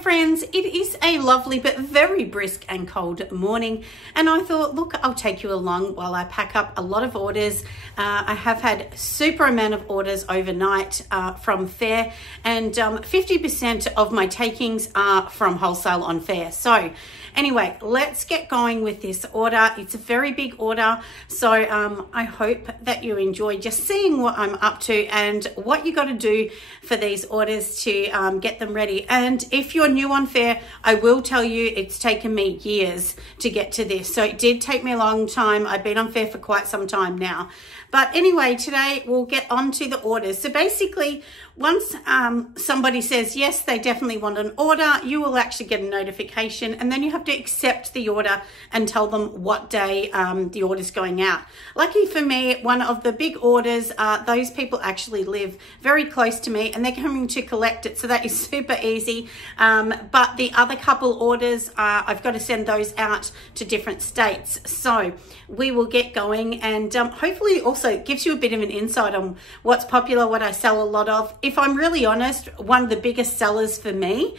friends, it is a lovely but very brisk and cold morning, and I thought, look, I'll take you along while I pack up a lot of orders. I have had super amount of orders overnight from FAIRE, and 50% of my takings are from wholesale on FAIRE. So anyway, let's get going with this order. It's a very big order, so I hope that you enjoy just seeing what I'm up to and what you got to do for these orders to get them ready. And if you're new on FAIRE, I will tell you it's taken me years to get to this, so it did take me a long time. I've been on FAIRE for quite some time now. But anyway, today we'll get on to the orders. So basically, once somebody says yes, they definitely want an order, you will actually get a notification, and then you have to accept the order and tell them what day the order is going out. Lucky for me, one of the big orders, those people actually live very close to me and they're coming to collect it, so that is super easy. But the other couple orders, I've got to send those out to different states. So we will get going, and hopefully also it gives you a bit of an insight on what's popular, what I sell a lot of. If I'm really honest, one of the biggest sellers for me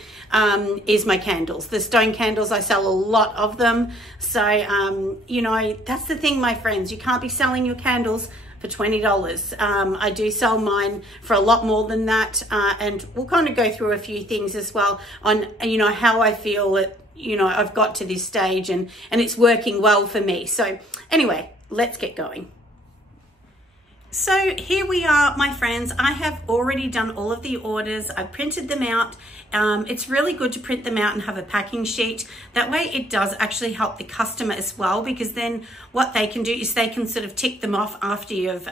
is my candles. The stone candles, I sell a lot of them. So, you know, that's the thing, my friends. You can't be selling your candles for $20. I do sell mine for a lot more than that. And we'll kind of go through a few things as well on, you know, how I feel that, you know, I've got to this stage and it's working well for me. So anyway, let's get going. So here we are, my friends. I have already done all of the orders. I printed them out. It's really good to print them out and have a packing sheet. That way it does actually help the customer as well, because then what they can do is they can sort of tick them off after you've,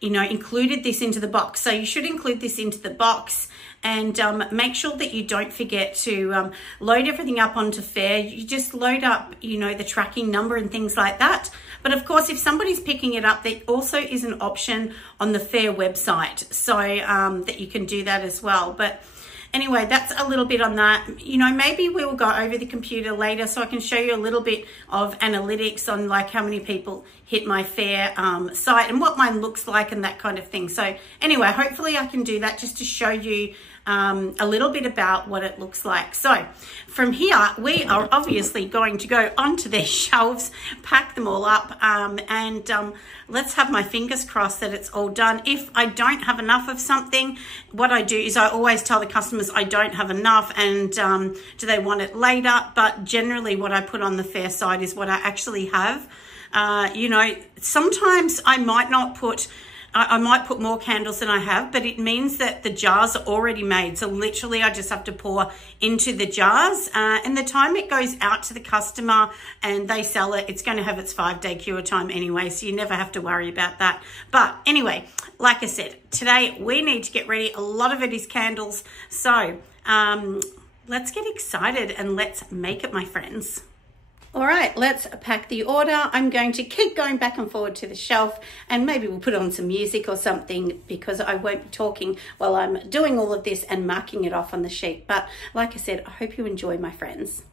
you know, included this into the box. So you should include this into the box, and make sure that you don't forget to load everything up onto FAIRE. You just load up, you know, the tracking number and things like that. But of course, if somebody's picking it up, there also is an option on the FAIRE website, so that you can do that as well. But anyway, that's a little bit on that. You know, maybe we'll go over the computer later so I can show you a little bit of analytics on like how many people hit my FAIRE site and what mine looks like and that kind of thing. So anyway, hopefully I can do that just to show you a little bit about what it looks like. So from here, we are obviously going to go onto their shelves, pack them all up, and let's have my fingers crossed that it's all done. If I don't have enough of something, what I do is I always tell the customers I don't have enough, and do they want it later? But generally what I put on the FAIRE side is what I actually have. You know, sometimes I might not put, I might put more candles than I have, but it means that the jars are already made. So literally I just have to pour into the jars, and the time it goes out to the customer and they sell it, it's going to have its 5-day cure time anyway. So you never have to worry about that. But anyway, like I said, today we need to get ready. A lot of it is candles. So let's get excited and let's make it, my friends. All right, let's pack the order. I'm going to keep going back and forward to the shelf, and maybe we'll put on some music or something, because I won't be talking while I'm doing all of this and marking it off on the sheet. But like I said, I hope you enjoy, my friends.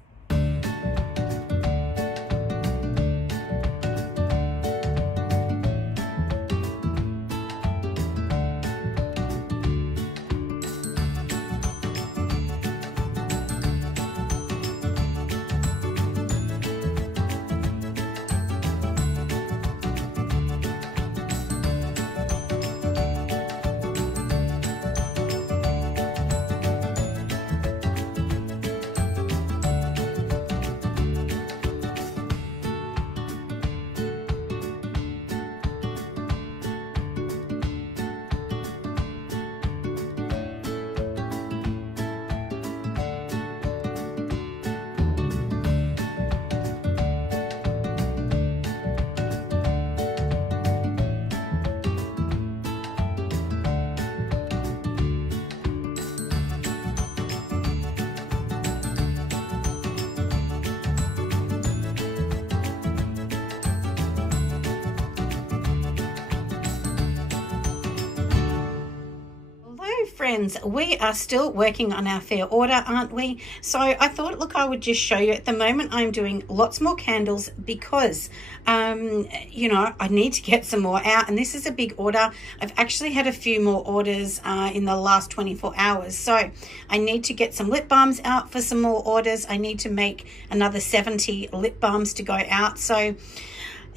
friends, we are still working on our fair order, aren't we? So I thought, look, I would just show you. At the moment I'm doing lots more candles because you know, I need to get some more out, and this is a big order. I've actually had a few more orders in the last 24 hours, so I need to get some lip balms out for some more orders. I need to make another 70 lip balms to go out. So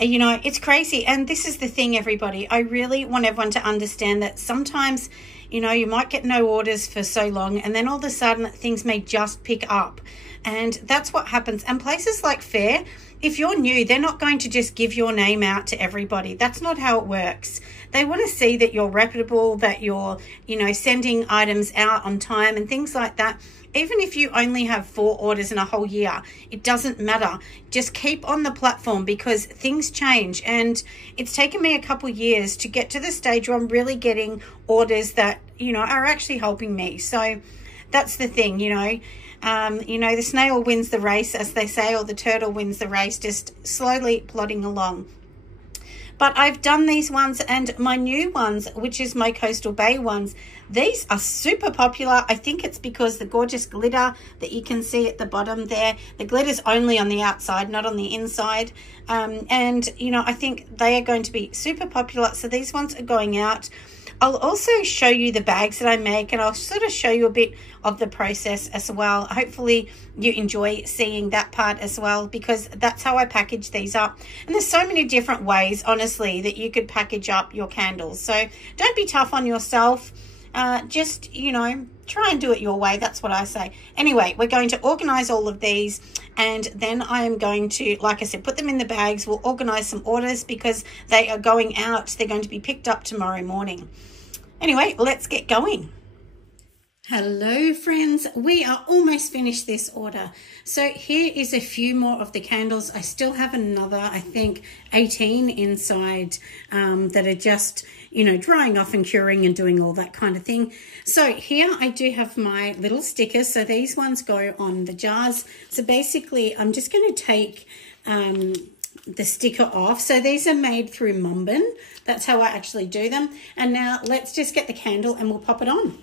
you know, it's crazy. And this is the thing, everybody, I really want everyone to understand that sometimes, you know, you might get no orders for so long, and then all of a sudden things may just pick up, and that's what happens. And places like FAIRE, if you're new, they're not going to just give your name out to everybody. That's not how it works. They want to see that you're reputable, that you're, you know, sending items out on time and things like that. Even if you only have 4 orders in a whole year, it doesn't matter. Just keep on the platform, because things change. And it's taken me a couple years to get to the stage where I'm really getting orders that, you know, are actually helping me. So that's the thing, you know. The snail wins the race, as they say, or the turtle wins the race, just slowly plodding along. But I've done these ones, and my new ones, which is my Coastal Bay ones, these are super popular. I think it's because the gorgeous glitter that you can see at the bottom there, the glitter's only on the outside, not on the inside. And, you know, I think they are going to be super popular. So these ones are going out. I'll also show you the bags that I make, and I'll sort of show you a bit of the process as well. Hopefully you enjoy seeing that part as well, because that's how I package these up. And there's so many different ways, honestly, that you could package up your candles. So don't be tough on yourself. Just, you know, try and do it your way. That's what I say. Anyway, we're going to organize all of these, and then I am going to, like I said, put them in the bags. We'll organize some orders because they are going out. They're going to be picked up tomorrow morning. Anyway, let's get going. Hello friends, we are almost finished this order. So here is a few more of the candles. I still have another, I think 18 inside that are just, you know, drying off and curing and doing all that kind of thing. So here I do have my little stickers. So these ones go on the jars. So basically I'm just going to take the sticker off. So these are made through Melbourne. That's how I actually do them. And now let's just get the candle and we'll pop it on.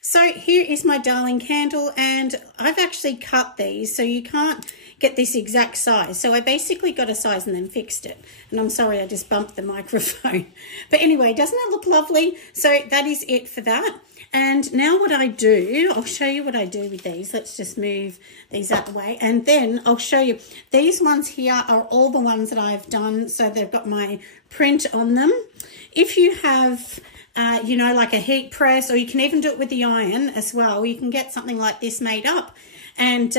So here is my darling candle, and I've actually cut these so you can't get this exact size. So I basically got a size and then fixed it. And I'm sorry, I just bumped the microphone. But anyway, doesn't it look lovely? So that is it for that. And now what I do, I'll show you what I do with these. Let's just move these out the way. And then I'll show you. These ones here are all the ones that I've done. So they've got my print on them. If you have, you know, like a heat press, or you can even do it with the iron as well. You can get something like this made up, and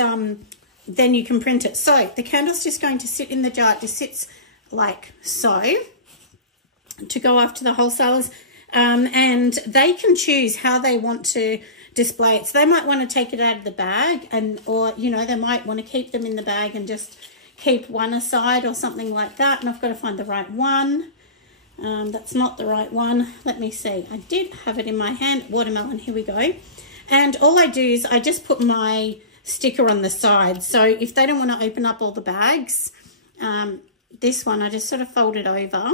then you can print it. So the candle's just going to sit in the jar. It just sits like so to go off to the wholesalers. And they can choose how they want to display it. So they might want to take it out of the bag, or, you know, they might want to keep them in the bag and just keep one aside or something like that. And I've got to find the right one. That's not the right one. Let me see. I did have it in my hand. Watermelon, here we go. And all I do is I just put my sticker on the side. So if they don't want to open up all the bags, this one, I just sort of fold it over.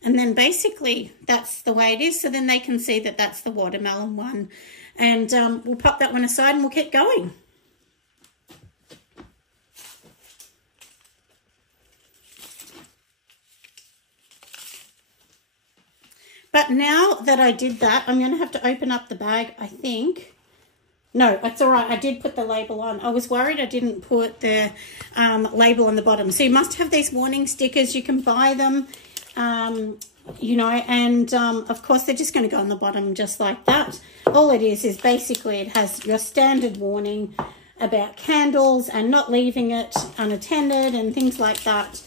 And then basically that's the way it is. So then they can see that that's the watermelon one. And we'll pop that one aside and we'll keep going. But now that I did that, I'm going to have to open up the bag, I think. No, that's all right. I did put the label on. I was worried I didn't put the label on the bottom. So you must have these warning stickers. You can buy them, you know, and of course they're just going to go on the bottom just like that. All it is basically it has your standard warning about candles and not leaving it unattended and things like that.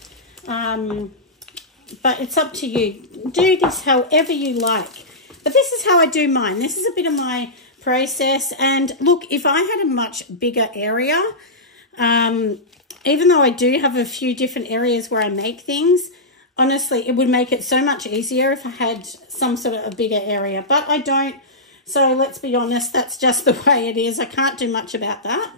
But it's up to you. Do this however you like. But this is how I do mine. This is a bit of my process. And look, if I had a much bigger area, even though I do have a few different areas where I make things, honestly, it would make it so much easier if I had some sort of a bigger area. But I don't. So let's be honest, that's just the way it is. I can't do much about that.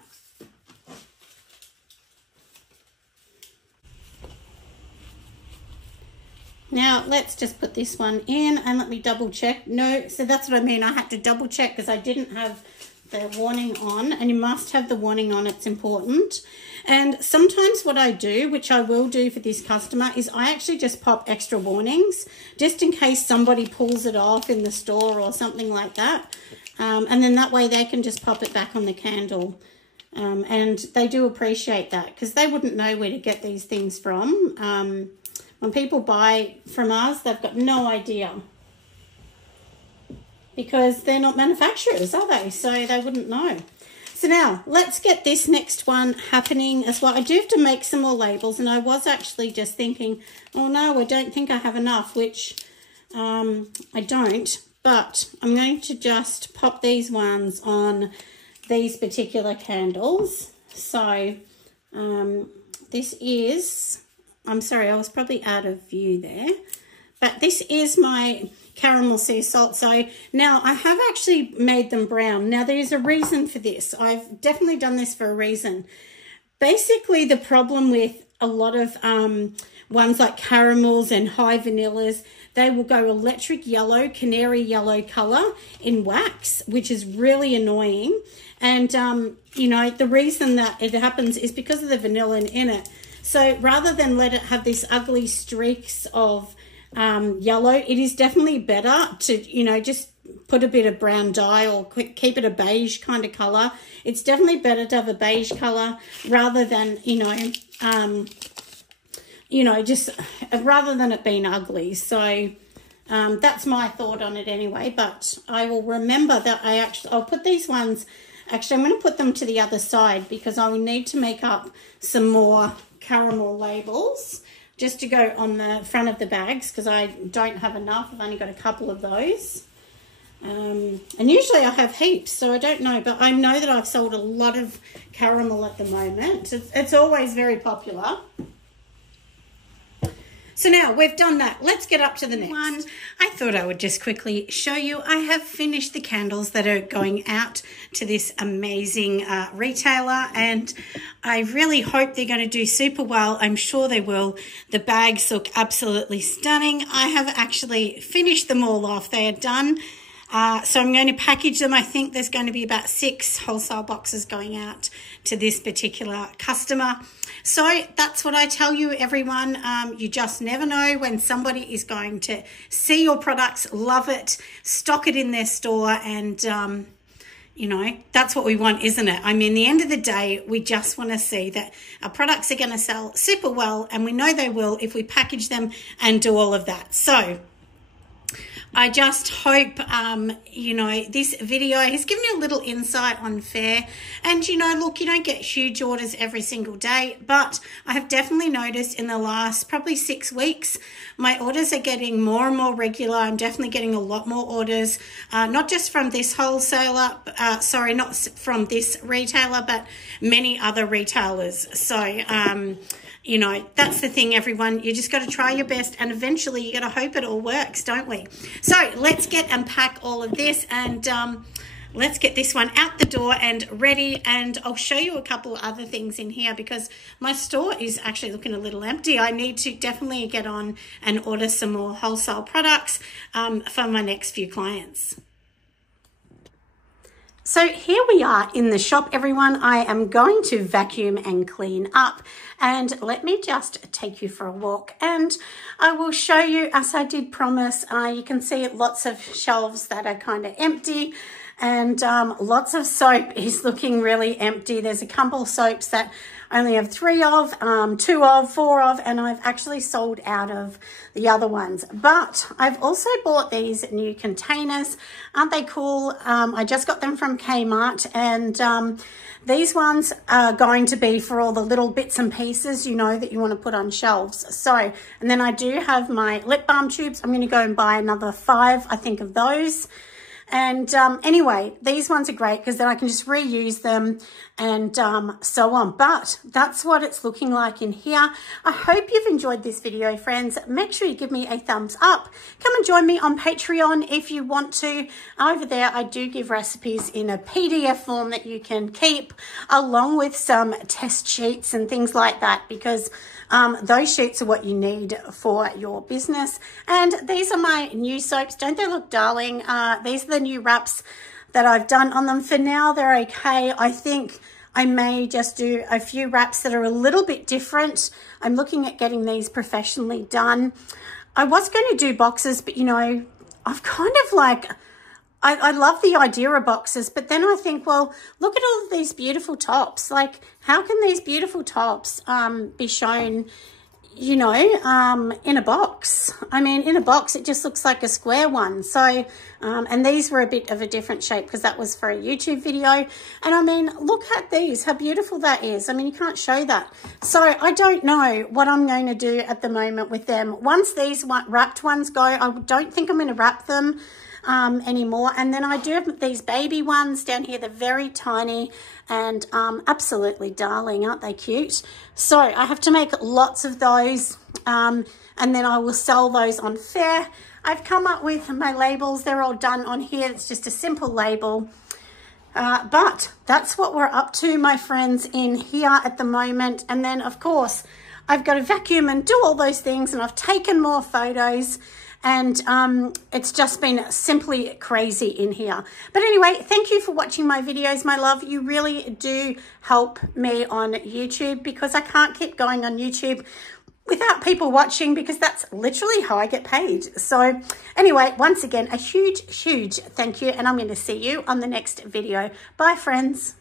Now let's just put this one in and let me double check. No, so that's what I mean. I had to double check because I didn't have the warning on, and you must have the warning on. It's important. And sometimes what I do, which I will do for this customer, is I actually just pop extra warnings just in case somebody pulls it off in the store or something like that. And then that way they can just pop it back on the candle. And they do appreciate that because they wouldn't know where to get these things from. When people buy from us, they've got no idea because they're not manufacturers, are they? So they wouldn't know. So now let's get this next one happening as well. I do have to make some more labels, and I was actually just thinking, oh no, I don't think I have enough, which I don't, but I'm going to just pop these ones on these particular candles. So this is, I'm sorry, I was probably out of view there, but this is my caramel sea salt. So now I have actually made them brown. Now there's a reason for this. I've definitely done this for a reason. Basically the problem with a lot of ones like caramels and high vanillas, they will go electric yellow, canary yellow color in wax, which is really annoying. And you know, the reason that it happens is because of the vanillin in it. So rather than let it have these ugly streaks of yellow, it is definitely better to, you know, just put a bit of brown dye or keep it a beige kind of color. It's definitely better to have a beige color rather than, just rather than it being ugly. So that's my thought on it anyway, but I will remember that I'll put these ones, actually I'm going to put them to the other side because I will need to make up some more caramel labels just to go on the front of the bags because I don't have enough. I've only got a couple of those. And usually I have heaps, so I don't know, but I know that I've sold a lot of caramel at the moment. It's always very popular. So now we've done that. Let's get up to the next one. I thought I would just quickly show you. I have finished the candles that are going out to this amazing retailer, and I really hope they're going to do super well. I'm sure they will. The bags look absolutely stunning. I have actually finished them all off. They are done. So I'm going to package them. I think there's going to be about 6 wholesale boxes going out to this particular customer. So that's what I tell you, everyone. You just never know when somebody is going to see your products, love it, stock it in their store, and that's what we want, isn't it? I mean, the end of the day, we just want to see that our products are going to sell super well, and we know they will if we package them and do all of that. So I just hope, this video has given you a little insight on FAIRE. And, look, you don't get huge orders every single day, but I have definitely noticed in the last probably 6 weeks, my orders are getting more and more regular. I'm definitely getting a lot more orders, not just from this wholesaler, not from this retailer, but many other retailers. So, that's the thing, everyone. You just got to try your best, and eventually you got to hope it all works, don't we? So let's unpack all of this, and let's get this one out the door and ready. And I'll show you a couple other things in here because my store is actually looking a little empty. I need to definitely get on and order some more wholesale products for my next few clients. So here we are in the shop, everyone. I am going to vacuum and clean up, and let me just take you for a walk, and I will show you, as I did promise. You can see lots of shelves that are kind of empty, and lots of soap is looking really empty. There's a couple of soaps that I only have 3 of, 2 of, 4 of, and I've actually sold out of the other ones. But I've also bought these new containers. Aren't they cool? I just got them from Kmart, and these ones are going to be for all the little bits and pieces, that you want to put on shelves. So, and then I do have my lip balm tubes. I'm going to go and buy another 5, I think, of those. And anyway, these ones are great because then I can just reuse them. and so on. But that's what it's looking like in here. I hope you've enjoyed this video, friends. Make sure you give me a thumbs up. Come and join me on Patreon if you want to. Over there, I do give recipes in a PDF form that you can keep, along with some test sheets and things like that, because those sheets are what you need for your business. And these are my new soaps. Don't they look darling? These are the new wraps that I've done on them. For now, they're okay. I think I may just do a few wraps that are a little bit different. I'm looking at getting these professionally done. I was going to do boxes, but you know, I've kind of like, I love the idea of boxes, but then I think, well, look at all of these beautiful tops. Like, how can these beautiful tops be shown, you know, in a box? I mean, in a box, it just looks like a square one. So, and these were a bit of a different shape because that was for a YouTube video. And I mean, look at these, how beautiful that is. I mean, you can't show that. So I don't know what I'm going to do at the moment with them. Once these wrapped ones go, I don't think I'm going to wrap them anymore. And then I do have these baby ones down here. They're very tiny and absolutely darling. Aren't they cute? So I have to make lots of those and then I will sell those on FAIRE. I've come up with my labels. They're all done on here. It's just a simple label. But that's what we're up to, my friends, in here at the moment. And then, of course, I've got to vacuum and do all those things, and I've taken more photos. And it's just been simply crazy in here. But anyway, thank you for watching my videos, my love. You really do help me on YouTube, because I can't keep going on YouTube without people watching, because that's literally how I get paid. So anyway, once again, a huge, huge thank you. And I'm going to see you on the next video. Bye, friends.